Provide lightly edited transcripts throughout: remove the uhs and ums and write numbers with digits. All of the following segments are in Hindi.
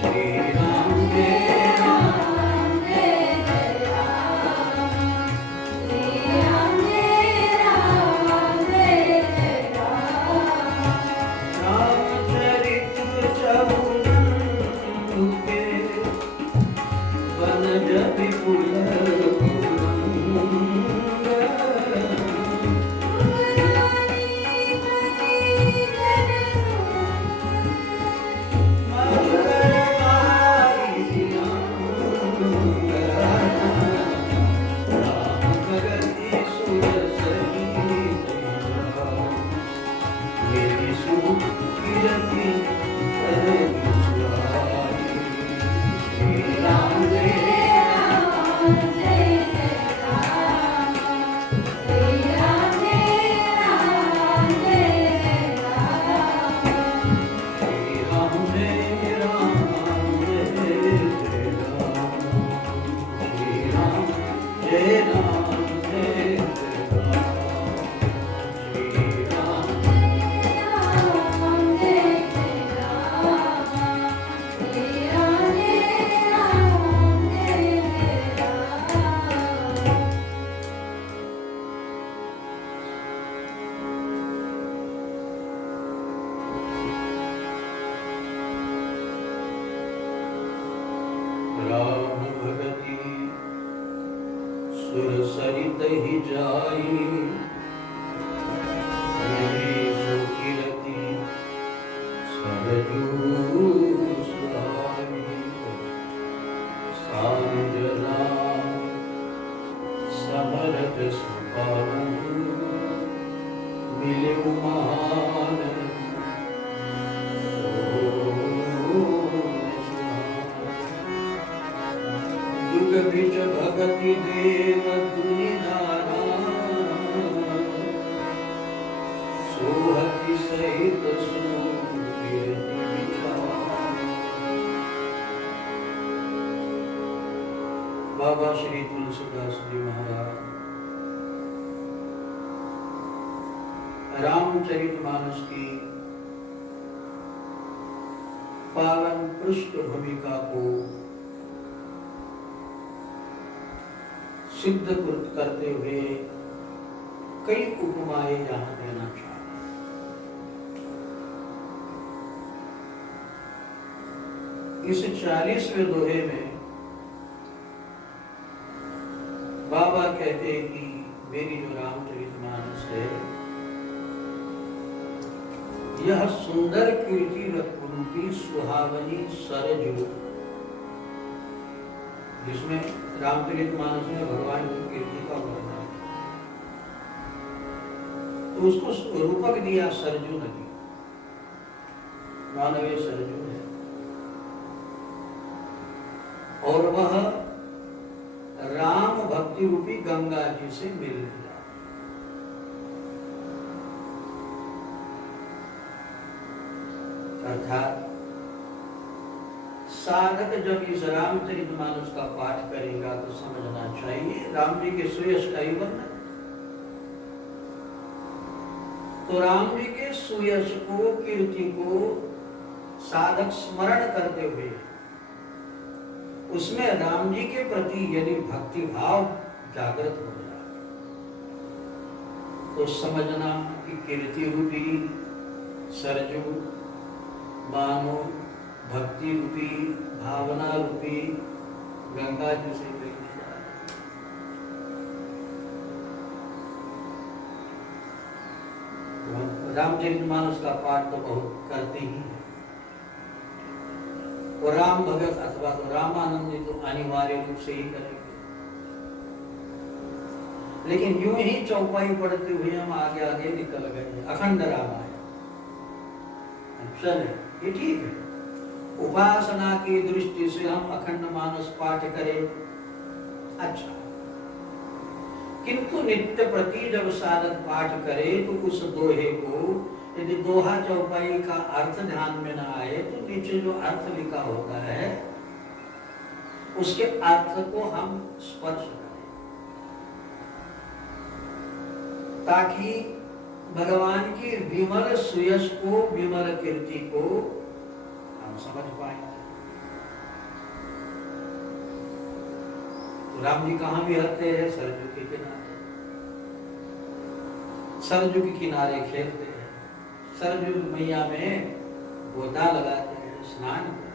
Shri राम भगति सुर सरित ही जाई, मेरी सुकीरति सरजू सुहाई। सानुजना समरथ सुपावन, मिले महान जुग बिच भगति देव दुनि नाना, सोहति सहित सुकीरति बिचार। बाबा श्री तुलसीदास जी महाराज रामचरितमानस की पावन पृष्ठभूमिका को सिद्ध करते हुए कई उपमाएं यहां देना चाहते हैं। इस 40वें दोहे में बाबा कहते हैं कि मेरी जो रामचरितमानस है यह सुंदर कीर्ति रूपी सुहावनी सरजू, जिसमें रामचरितमानस में भगवान की कीर्ति का वर्णन है, तो उसको रूपक दिया सरजू नदी, मानव सरजू है, और वह राम भक्ति रूपी गंगा जी से मिलने जा रही। अर्थात साधक जब इस रामचरितमानस का पाठ करेगा तो समझना चाहिए राम जी के सुयश का ही वर्णन। तो राम जी के सुयश को, कीर्ति को साधक स्मरण करते हुए उसमें राम जी के प्रति यदि भक्ति भाव जागृत हो जाए तो समझना कि कीर्ति रूपी सरजू मानो भक्ति रूपी, भावना रूपी गंगा जी से मिलने जा रहे हैं। रामचरितमानस का पाठ तो बहुत करते ही हैं, और राम भगत अथवा तो रामानंदी तो अनिवार्य रूप से ही करेंगे। लेकिन यूं ही चौपाई पढ़ते हुए हम आगे आगे निकल गए। अखंड रामायण चले, ये ठीक है, उपासना की दृष्टि से हम अखंड मानस पाठ करें, अच्छा, किंतु नित्य प्रति जब साधक पाठ करे तो उस दोहे को यदि दोहा चौपाई का अर्थ ध्यान में ना आए तो नीचे जो अर्थ लिखा होता है उसके अर्थ को हम स्पर्श करें, ताकि भगवान की विमल सुयश को, विमल कीर्ति को हम समझ पाएंगे। तो राम जी कहाँ विहरते हैं? सरजू के किनारे, सरजू के किनारे खेलते हैं, सरजू मैया में गोता लगाते हैं, स्नान करते हैं।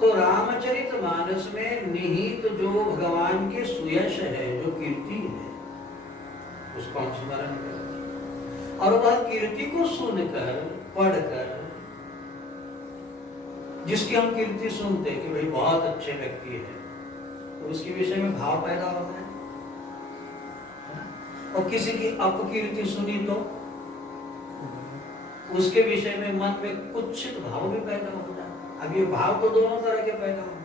तो रामचरितमानस में निहित जो भगवान के सुयश है, जो कीर्ति है, उसको हम स्मरण करते, और वह कीर्ति को सुनकर, पढ़कर, जिसकी हम कीर्ति सुनते कि भाई बहुत अच्छे व्यक्ति है, तो उसके विषय में भाव पैदा होता है। और किसी की अपकीर्ति सुनी तो उसके विषय में मन में कुत्सित भाव भी पैदा होता है। अब ये भाव तो दोनों तरह के पैदा होते।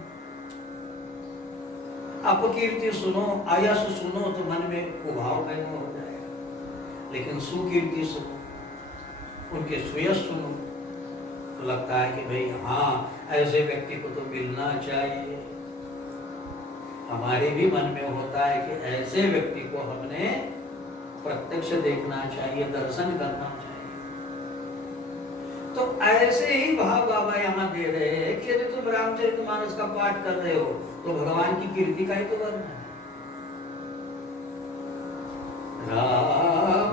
अपकीर्ति सुनो, आयस सुनो तो मन में वो भाव पैदा हो जाएगा, लेकिन सुकीर्ति सुनो, उनके सुयश सुनो तो लगता है कि भाई हाँ, ऐसे व्यक्ति को तो मिलना चाहिए। हमारे भी मन में होता है कि ऐसे व्यक्ति को हमने प्रत्यक्ष देखना चाहिए, दर्शन करना चाहिए। तो ऐसे ही भाव बाबा यहाँ दे रहे हैं कि यदि तुम रामचरितमानस का पाठ कर रहे हो तो भगवान की कीर्ति का ही तो वर्णन है। राम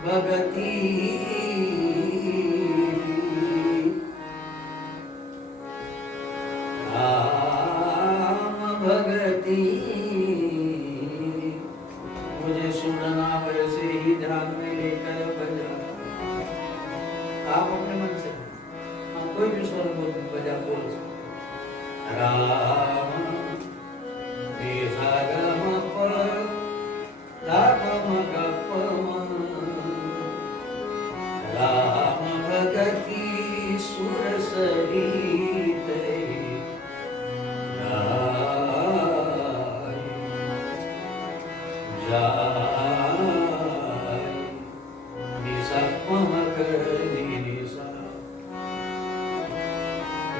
भगति भी स्वर बजा बोल सकते। राम रे सा ग म प धा प म ग प म, राम भगति सुरसरी तहि जाय, निसा प म ग नि नि सा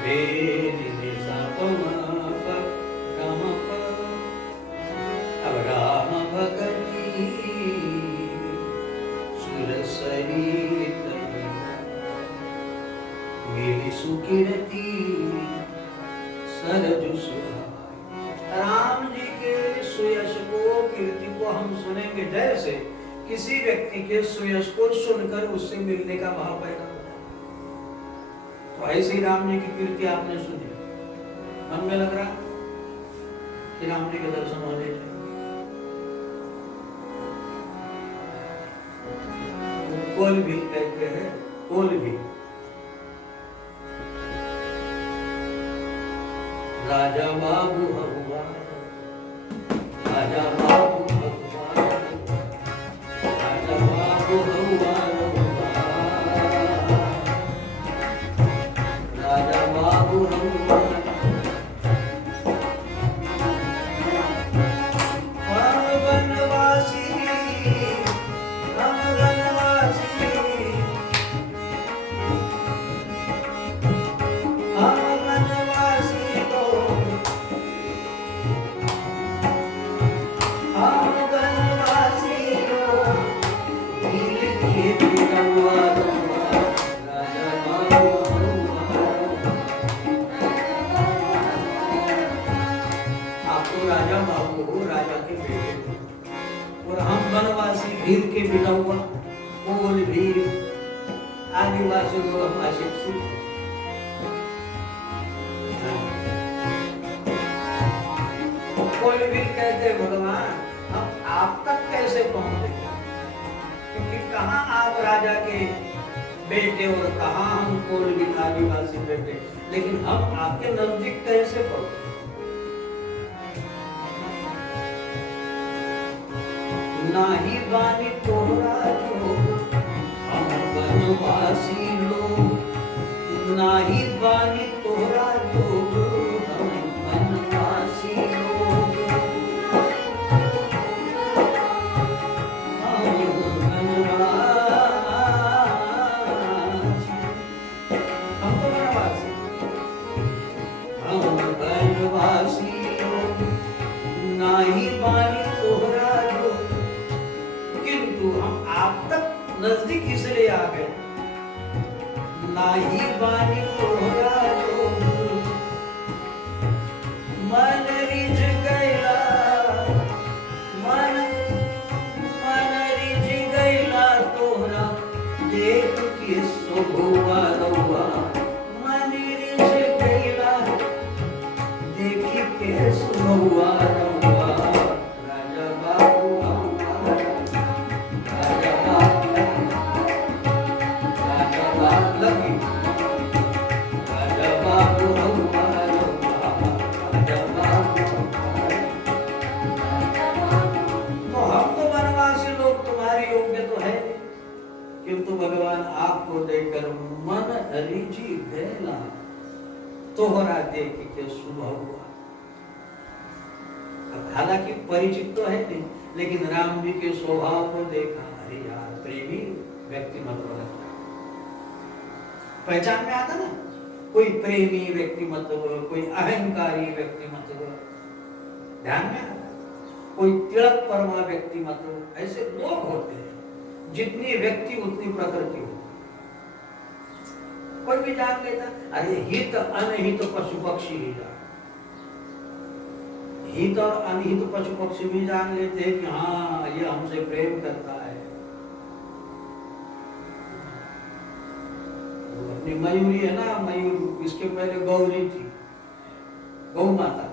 रे नि नि सा प म प ग म प। अब राम भगति सुरसरी तहि मेरी सुकीर्ति सरजु सुहाई। राम जी के सुयश को, कीर्ति को हम सुनेंगे जैसे किसी व्यक्ति के सुयश को सुनकर उससे मिलने का भाव पैदा होता है। तो ऐसे ही राम जी की कीर्ति आपने सुनी, मन में लग रहा कि राम जी के दर्शन होने चाहिए। कोल भी कहते हैं, कोल भी राजा बाबू हवा, राजा बाबू हवा, राजा बाबू हवा, राजा बाबू हवा। भील के बिना हुआ कोल भील आदिवासी लोग हमारे शिक्षित। कोल भील कहते भगवान हम आप तक कैसे पहुंचे, क्योंकि कहाँ आप राजा के बेटे और कहाँ हम कोल भील आदिवासी बेटे, लेकिन हम आपके नजदीक कैसे पहुंचे। नाही बानी तोरा जोग हम वनवासी लोग, नाही बानी तोरा जोग हम वनवासी लोग, हम तो वनवासी, हम वनवासी लोग, नाही बानी तोरा जोग। किंतु हम आप तक नजदीक इसलिए आ गए, नाही बानी तोरा जोग, मन रिझ गैला, मन रिझ गैला तोरा देख के सोभुआ रउआ, मन रिझ गैला देख के सोभुआ रउआ। किंतु भगवान आपको देखकर मन रिझी गैला तोहरा देख के शुभ हुआ। हालांकि परिचित तो है नहीं, लेकिन राम जी के स्वभाव को देखा, अरे यार प्रेमी व्यक्तिमत्व लगता है, पहचान में आता ना, कोई प्रेमी व्यक्तिमत्व, कोई अहंकारी व्यक्तिमत्व ध्यान में आता, कोई तिलक परमा व्यक्तिमत्व, ऐसे लोग होते हैं। जितनी व्यक्ति उतनी प्रकृति होती, कोई भी जान लेता, अरे हित अनहित पशु पक्षी ही जान, हित और अनहित पशु पक्षी भी जान लेते हैं कि हाँ ये हमसे प्रेम करता है। अपनी मयूरी है ना, मयूर, इसके पहले गौरी थी, गौ माता,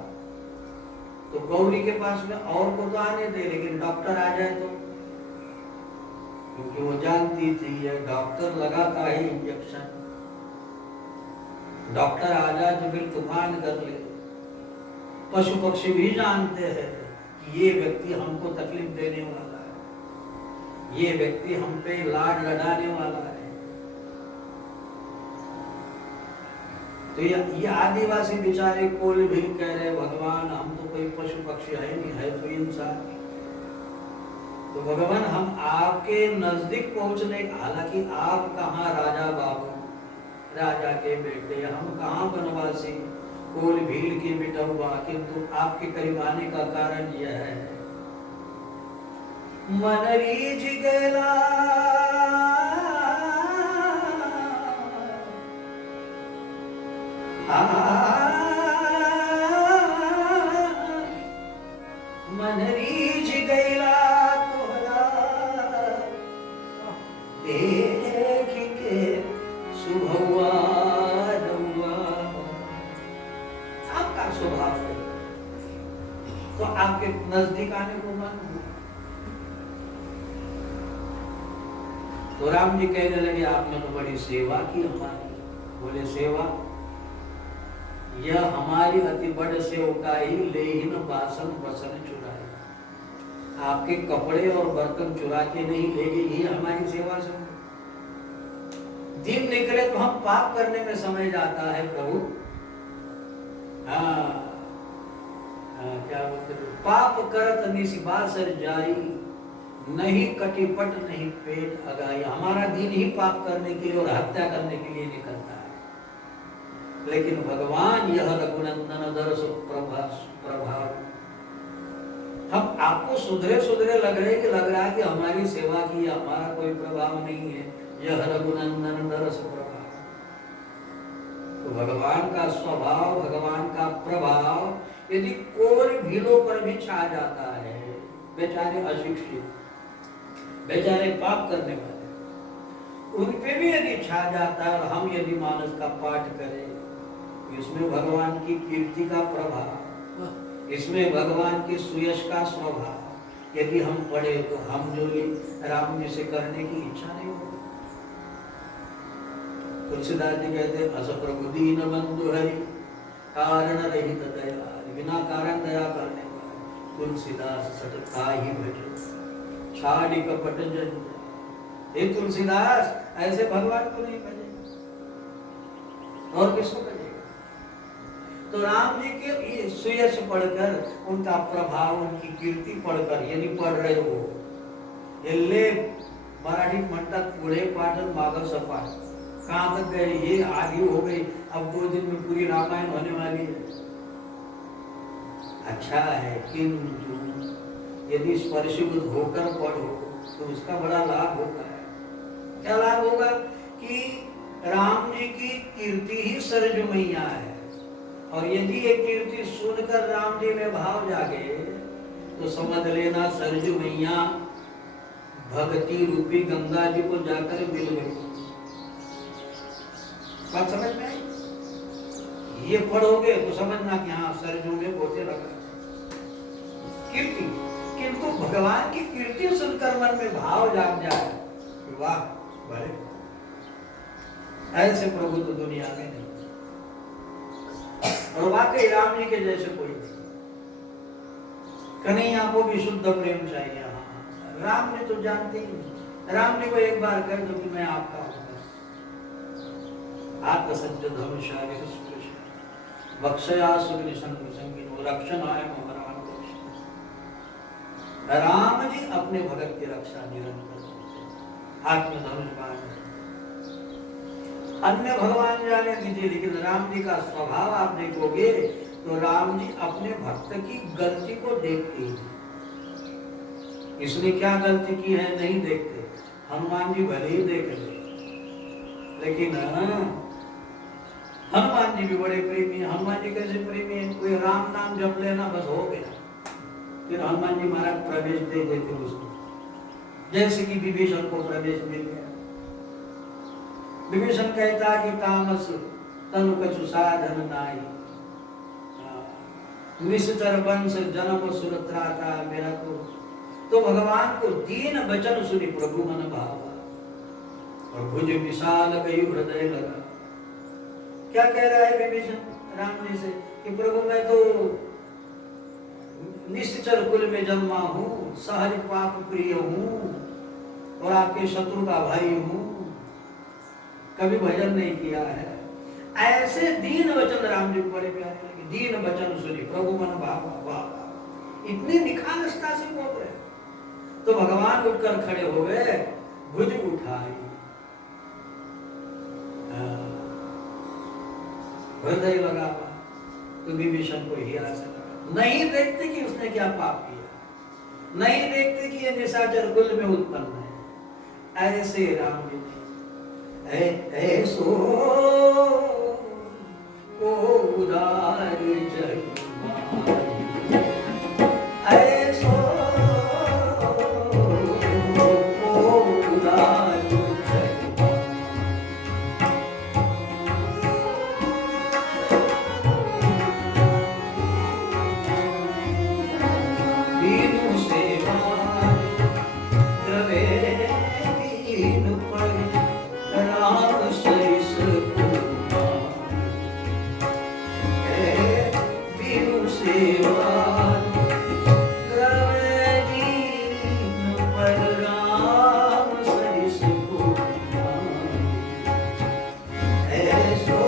तो गौरी के पास में और को तो आने दे, लेकिन डॉक्टर आ जाए तो, क्योंकि वो जानती थी ये डॉक्टर लगाता है इंजेक्शन, डॉक्टर आ जाए तो फिर तूफान कर ले। पशु पक्षी भी जानते हैं कि ये व्यक्ति हमको तकलीफ देने वाला है, ये व्यक्ति हम पे लाड लड़ाने वाला है। तो ये आदिवासी बेचारे कोल भी कह रहे भगवान हम तो कोई पशु पक्षी है नहीं, है तो इंसान। तो भगवान हम आपके नजदीक पहुंचने, हालांकि आप कहाँ राजा बाबू, राजा के बेटे, हम कहाँ वनवासी, कोल भील के बेटा हुआ, किंतु आपके करीब आने का कारण यह है मन रीझ गला मन रीझ गला तोहरा देख के सुभवा रउआ। आपका स्वभाव है तो आपके नजदीक आने को मन हुआ। तो राम जी कहने लगे आपने तो बड़ी सेवा की हमारी। बोले सेवा यह हमारी अति बड़ सेवकाई लेहिन बासन बसन चुराए। आपके कपड़े और बर्तन चुरा के नहीं ले गए, ये हमारी सेवा से। दिन निकले तो हम पाप करने में समय जाता है प्रभु। क्या बोलते, पाप करत निसिबासर जाई, नहीं कटिपट नहीं पेट अगाई। हमारा दिन ही पाप करने के लिए और हत्या करने के लिए निकलता है। लेकिन भगवान यह रघुनंदन दर्श प्रभाव, हम आपको सुधरे सुधरे लग रहा है कि हमारी सेवा की हमारा कोई प्रभाव नहीं है। यह रघुनंदन दर्श प्रभाव। तो भगवान का स्वभाव, भगवान का प्रभाव यदि कोई भीलों पर भी छा जाता है, बेचारे अशिक्षित, बेचारे पाप करने वाले, उन पे भी यदि छा जाता है और हम यदि मानस का पाठ करें, इसमें भगवान की कीर्ति का प्रभाव, इसमें भगवान की सुयश का स्वभाव यदि हम पढ़े तो हम जो राम जी से करने की इच्छा नहीं होगी। तुलसीदास जी कहते अस प्रभु दीन बंधु हरि, कारण रहित दया, बिना कारण दया करने वाले तुलसीदास सटता ही भजो, छाड़ी कपट जन। हे तुलसीदास ऐसे भगवान को नहीं भजे और किसको भजेगा? तो राम जी के सुयश पढ़कर, उनका प्रभाव, उनकी कीर्ती पढ़कर यदि पढ़ रहे हो, एल्ले मराठी म्हणतात पुढे पाठ मागं सपाट, कहाँ तक गए, ये आदि हो गई, अब 2 दिन में पूरी रामायण होने वाली है। अच्छा है, किंतु यदि स्पर्शीभूत होकर पढ़ो तो उसका बड़ा लाभ होता है। क्या लाभ होगा कि राम जी की कीर्ति ही सरजू मैया है, और यदि ये कीर्ति सुनकर राम जी में भाव जागे तो समझ लेना सरजू मैया भक्ति रूपी गंगा जी को जाकर मिल गई। बात समझ में आई? ये पढ़ोगे तो समझना कि हाँ सरजू में गोते लगा कीर्ति। किंतु भगवान की कीर्ति सुनकर मन में भाव जाग जाए, वाह बड़े, ऐसे प्रभु तो दुनिया में नहीं। और वाकई राम जी के जैसे कोई नहीं। कन्हैया को भी शुद्ध प्रेम चाहिए। हाँ, राम जी तो जानते ही नहीं। राम जी को एक बार कह दो कि मैं आपका हूँ, आत्मसंज धनुषाय बक्षया सुग्नि संगिनो रक्षणाय मम राम रक्षण। राम जी अपने भगत की रक्षा निरंतर करते हैं, आत्मधनुष बाण। अन्य भगवान जाने दीजिए, लेकिन राम जी का स्वभाव आप देखोगे तो राम जी अपने भक्त की गलती को देखते हैं। इसने क्या गलती की है नहीं देखते। हनुमान जी भले ही देख ले, लेकिन हनुमान जी भी बड़े प्रेमी हैं। हनुमान जी कैसे प्रेमी है? कोई राम नाम जप लेना बस हो गया, फिर हनुमान जी महाराज प्रवेश दे देते उसको, जैसे कि विभीषण को प्रवेश मिल गया। विभीषण कहता कि तामस तनु कछु साधन नाई, निश्चर वंश जन्म सुरत्राता मेरा तो भगवान को दीन वचन सुनी प्रभु मन भावा, और भुज विशाल गई हृदय लगा। क्या कह रहा है विभीषण राम जी से कि प्रभु मैं तो निश्चर कुल में जन्मा हूँ, सहज पाप प्रिय हूँ और आपके शत्रु का भाई हूँ, कभी भजन नहीं किया है। ऐसे दीन वचन राम जी बड़े प्यारे लगे। दीन वचन सुनी प्रभु मन भावा वाह, इतनी निखालसता से बोल रहे। तो भगवान उठकर खड़े हो गए, भुज उठाई, हृदय लगा, तो विभीषण को ही आशा लगा। नहीं देखते कि उसने क्या पाप किया, नहीं देखते कि ये निशाचर कुल में उत्पन्न है। ऐसे राम जी ऐसो को उदार जग ऐसो को उदार जग बीनु सेवा द्रवे बीनु पर राम सरिस बीनु सेवा द्रवे बीनु पर राम सरिस ऐसो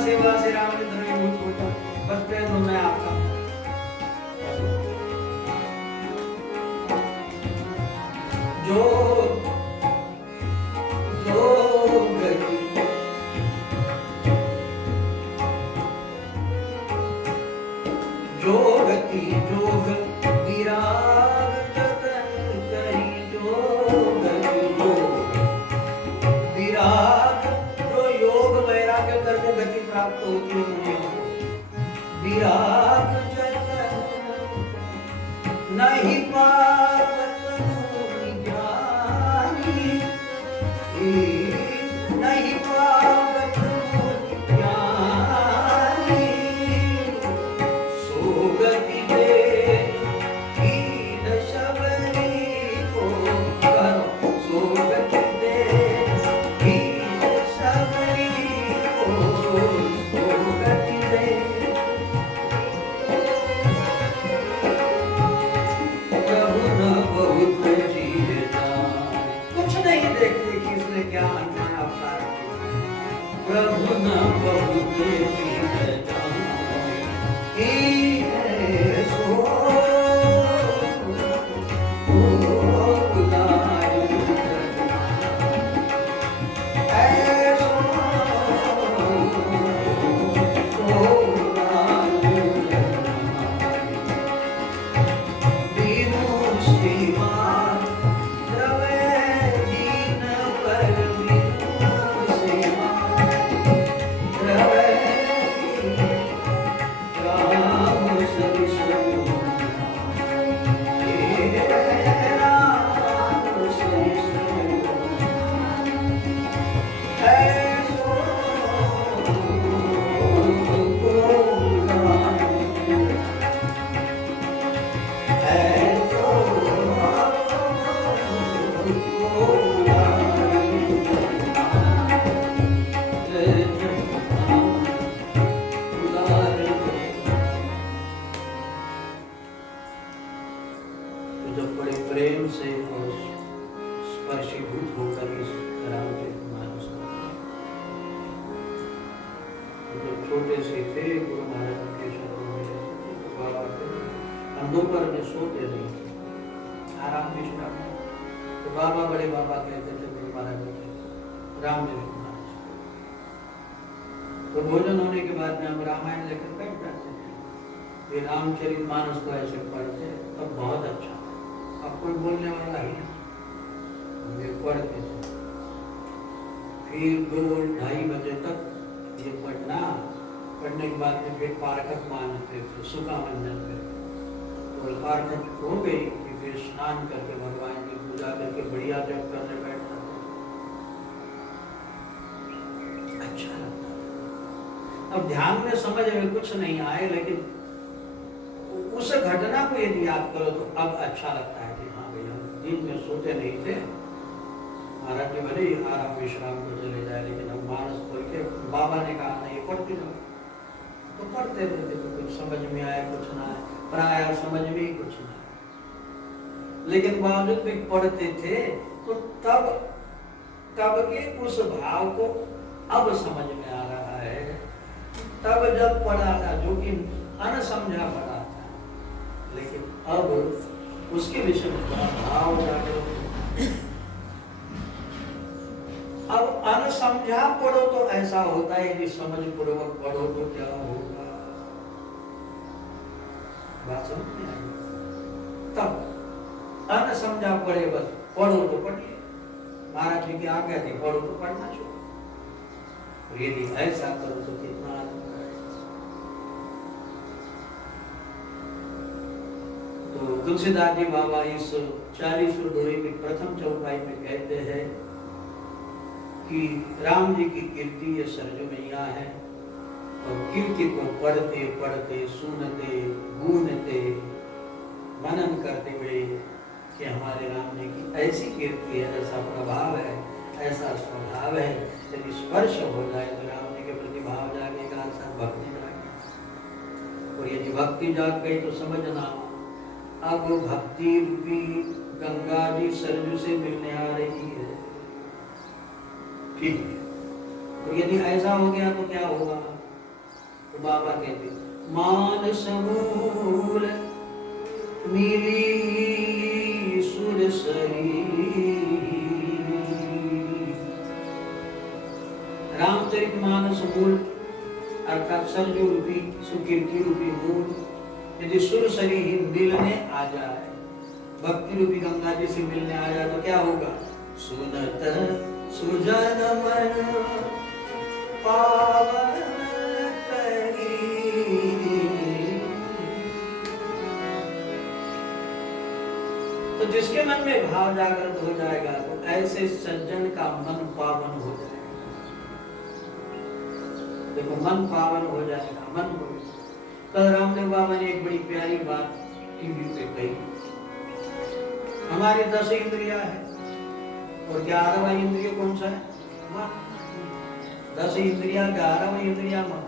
सेवा से रामचंद्र ने मुझ को बस कह दो मैं आपका जो जो गति जो गति जोग विराग जतन करी जो गति जोग विराग जो योग वैराग्य करके गति प्राप्त होती है मुझे विराग जतन नहीं पावत ज्ञानी नहीं पावत ज्ञानी सो गति दे हीन शबरी को करो सो गति दे हीन शबरी को सो गति दे प्रभु न बहुत जीता कुछ नहीं देखते कि इसने क्या अन्याय अवतार किया प्रभु न बहुत जीता जब बड़े प्रेम से और स्पर्शीभूत होकर इस रामचरित मानस जब छोटे से थे गुरु महाराज के शरण में तो बाबा हम दोपहर में सोते नहीं थे आराम भी करते तो बाबा बड़े बाबा कहते थे गुरु महाराज रामचरित मानस तो भोजन होने के बाद में हम रामायण लेकर बैठ जाते थे ये रामचरित मानस को ऐसे पढ़ते तब बहुत अच्छा अब कोई बोलने वाला ही नहीं पढ़ते थे फिर 2-2:30 बजे तक ये पढ़ने के बाद में फिर पारकत मानते थे सुखा मंजन में तो पारकत हो गई फिर स्नान करके भगवान की पूजा करके बढ़िया जब करने बैठ जाते, अच्छा लगता है। अब ध्यान में समझ में कुछ नहीं आए, लेकिन उस घटना को यदि याद करो तो अब अच्छा लगता है कि हाँ भैया दिन में सोते नहीं थे, महाराज जी भले ही आराम विश्राम को चले जाए, लेकिन अब मानस खोल के बाबा ने कहा नहीं पढ़ते जाओ, तो पढ़ते रहते, तो कुछ समझ में आया कुछ ना आया, प्राय समझ में ही कुछ ना आया, लेकिन बावजूद भी पढ़ते थे। तो तब के उस भाव को अब समझ में आ रहा है, तब जब पढ़ा था जो कि अनसमझा पढ़ा था, लेकिन अब उसके विषय में थोड़ा भाव जागृत। अब अनसमझा पढ़ो तो ऐसा होता है, यदि समझ पूर्वक पढ़ो तो क्या होगा, बात समझ में आई? तब अनसमझा पढ़े, बस पढ़ो तो पढ़ लिया, महाराज जी की आज्ञा थी पढ़ो तो पढ़ना चाहिए, और यदि ऐसा करो तो कितना आनंद है। तो तुलसीदास जी बाबा इस 40वें दोहे की प्रथम चौपाई में कहते हैं कि राम जी की कीर्ति ये सरजू मैया है, और कीर्ति को पढ़ते पढ़ते सुनते गूंजते मनन करते हुए कि हमारे राम जी की ऐसी कीर्ति है, ऐसा प्रभाव है, ऐसा स्वभाव है, यदि स्पर्श हो जाए तो राम जी के प्रति भाव जागेगा, अर्थात भक्ति जागेगी, और यदि भक्ति जाग गई तो समझना अब भक्ति रूपी गंगा जी सरजू से मिलने आ रही है। ठीक है, तो यदि ऐसा हो गया तो क्या होगा? तो बाबा कहते मानस मूल मिली सुरसरी, रामचरितमानस मूल अर्थात सरजू रूपी सुकीर्ति रूपी मूल यदि सुरसरी ही मिलने आ जाए, भक्ति रूपी गंगा जी से मिलने आ जाए तो क्या होगा? सुनत सुजन मन पावन करी, तो जिसके मन में भाव जागृत हो जाएगा तो ऐसे सज्जन का मन पावन हो जाएगा। देखो मन पावन हो जाएगा, मन हो। कल रामदेव बाबा ने एक बड़ी प्यारी बात टीवी पे कही, हमारे 10 इंद्रियां है, और 11वां इंद्रिय कौन सा है? मन। 10 इंद्रियां, 11वां इंद्रिया मन।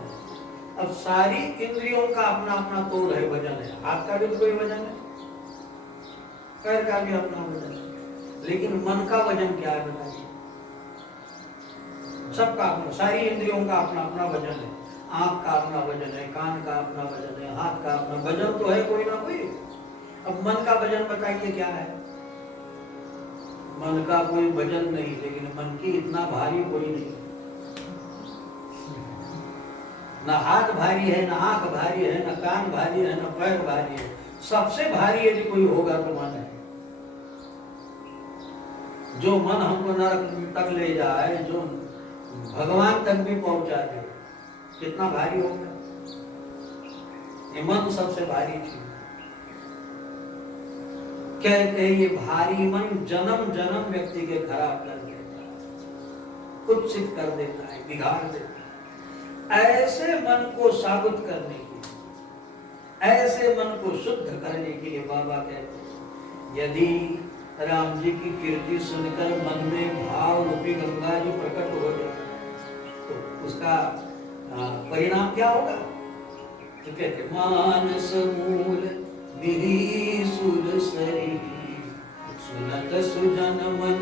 अब सारी इंद्रियों का अपना अपना तोल है, वजन है। हाथ का भी तो कोई वजन है, पैर का भी अपना वजन है, लेकिन मन का वजन क्या है बताइए? सबका अपना, सारी इंद्रियों का अपना अपना वजन है। आंख का अपना वजन है, कान का अपना वजन है, हाथ का अपना वजन तो है कोई ना कोई। अब मन का वजन बताइए क्या है? मन का कोई वजन नहीं, लेकिन मन की इतना भारी कोई नहीं। ना हाथ भारी है, ना आंख भारी है, ना कान भारी है, ना पैर भारी है। सबसे भारी यदि कोई होगा तो मन है। जो मन हमको नरक तक ले जाए, जो भगवान तक भी पहुंचा दे, कितना भारी होगा? ये मन सबसे भारी चीज। कहते हैं ये भारी मन जन्म जन्म व्यक्ति के खराब कर देता है, कुत्सित कर देता है, बिगाड़ देता है। ऐसे मन को साबित करने के लिए, ऐसे मन को शुद्ध करने के लिए बाबा कहते हैं यदि राम जी की कीर्ति सुनकर मन में भाव रूपी गंगा जी प्रकट हो जाए तो उसका परिणाम क्या होगा? तो कहते मानस मूल मिली सुरसरी, सुनत सुजन मन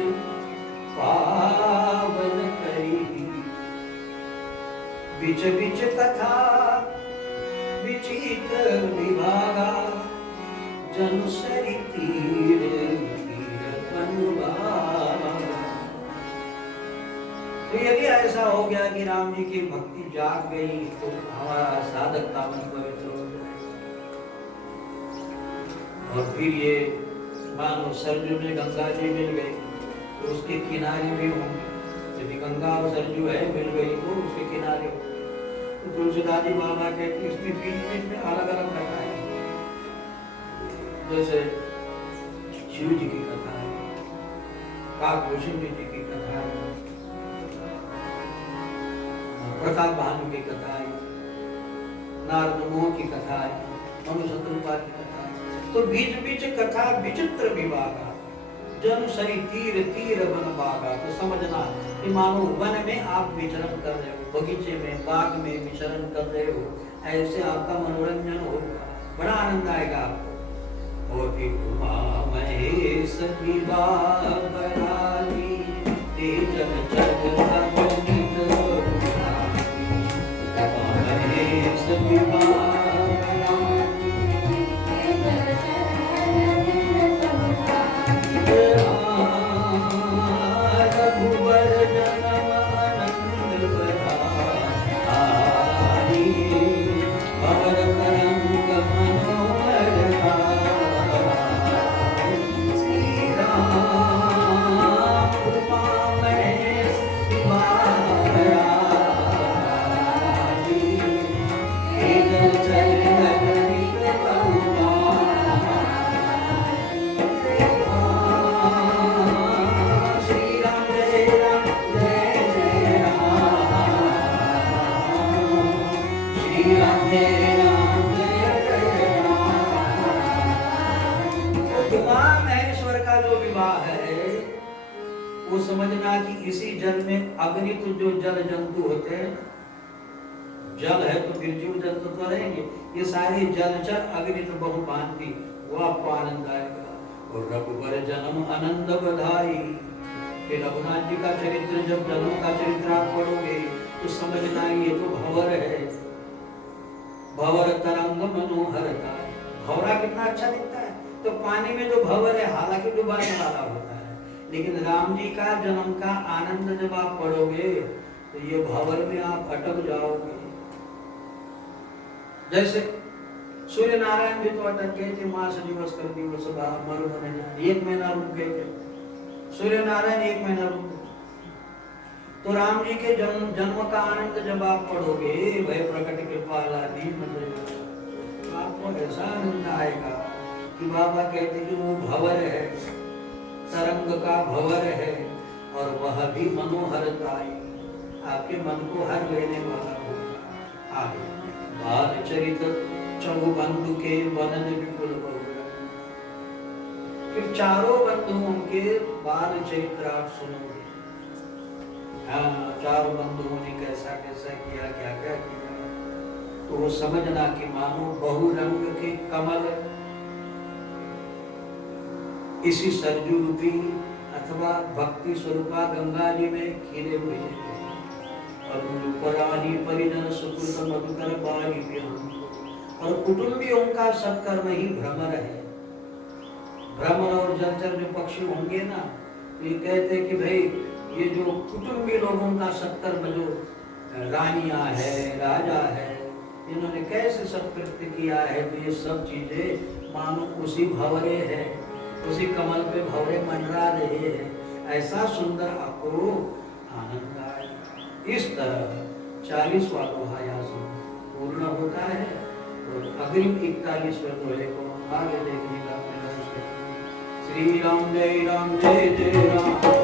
पावन करी, बिच बिच कथा विचित्र विभागा, जनुसरी तीर तीर अनुभागा। तो यदि ऐसा हो गया कि राम जी की भक्ति जाग गई तो हमारा साधक का मन पवित्र हो जाएगा। और फिर ये मानो सरजू में गंगा जी मिल गई तो उसके किनारे भी होंगे। यदि गंगा और सरजू है मिल गई तो उसके किनारे होंगे। तो तुलसीदास जी बाबा कहते इसमें बीच बीच में अलग अलग बताए, जैसे शिव जी की कथा है, काकभूषण जी की कथा है, प्रताप भानु की कथा है, नारद मोह की कथा है, मनु शत्रुपा की कथा है। तो बीच बीच कथा विचित्र विभागा, जन सरी तीर तीर वन बागा। तो समझना कि मानो वन में आप विचरण कर रहे हो, बगीचे में बाग में विचरण कर रहे हो, ऐसे आपका मनोरंजन होगा, बड़ा आनंद आएगा आपको। और फिर उमा महेश विवाह बरानी, तेजन जग अगणित बरानी। उमा महेश विवाह वो समझना कि इसी जल में अग्नित जो जल जंतु होते हैं, जल है तो फिर जीव जंतु तो रहेंगे, ये सारे जलचर अग्नित बहुभांति, वो आपको आनंद आएगा। और रघुबर जन्म आनंद बधाई, फिर रघुनाथ जी का चरित्र, जब जन्मों का चरित्र आप पढ़ोगे तो समझना ये तो भंवर है, भंवर तरंग मनोहरता। भंवरा कितना अच्छा दिखता है, तो पानी में जो भंवर है हालांकि डुबाने वाला होता है, लेकिन राम जी का जन्म का आनंद जब आप पढ़ोगे तो ये भंवर में आप अटक जाओगे। जैसे सूर्य नारायण भी तो अटक गए थे, मास दिवस कर दिवस मरु बने जाए, 1 महीना रुक गए थे सूर्य नारायण, 1 महीना रुक गए। तो राम जी के जन्म का आनंद जब आप पढ़ोगे, भय प्रकट कृपाला दीन तो आपको ऐसा आनंद आएगा कि बाबा कहते कि वो भंवर है, तरंग का भंवर है, और वह भी मनोहरताई, आपके मन को हर लेने वाला होगा। आगे बाल चरित चौबंधु के बनन विपुल बहुरा, फिर चारों बंधुओं के बाल चरित्र आप सुनोगे। हाँ, चारों बंधुओं ने कैसा कैसा किया, क्या क्या किया, तो वो समझना कि मानो बहुरंग के कमल इसी सरजू रूपी अथवा भक्ति स्वरूपा गंगा जी में खिले हुए हैं, और उपरानी परिजन सुकृत मधुकर बारी प्याम, और कुटुंबियों का सत्कर्म ही भ्रमर है। भ्रमर और जलचर जो पक्षी होंगे ना, तो ये कहते कि भाई ये जो कुटुंबी लोगों का सत्कर्म, जो रानियां है, राजा है, इन्होंने कैसे सत्कृत्य किया है, तो ये सब चीजें मानो उसी भंवरे है, उसी कमल पे भंवरे मंडरा रहे हैं। ऐसा सुंदर आपको आनंद आएगा। इस तरह 40वां दोहायासन पूर्ण होता है, और अग्रिम 41वें दोहे को आगे देखने का प्रयास करेंगे। श्री राम जय जय राम।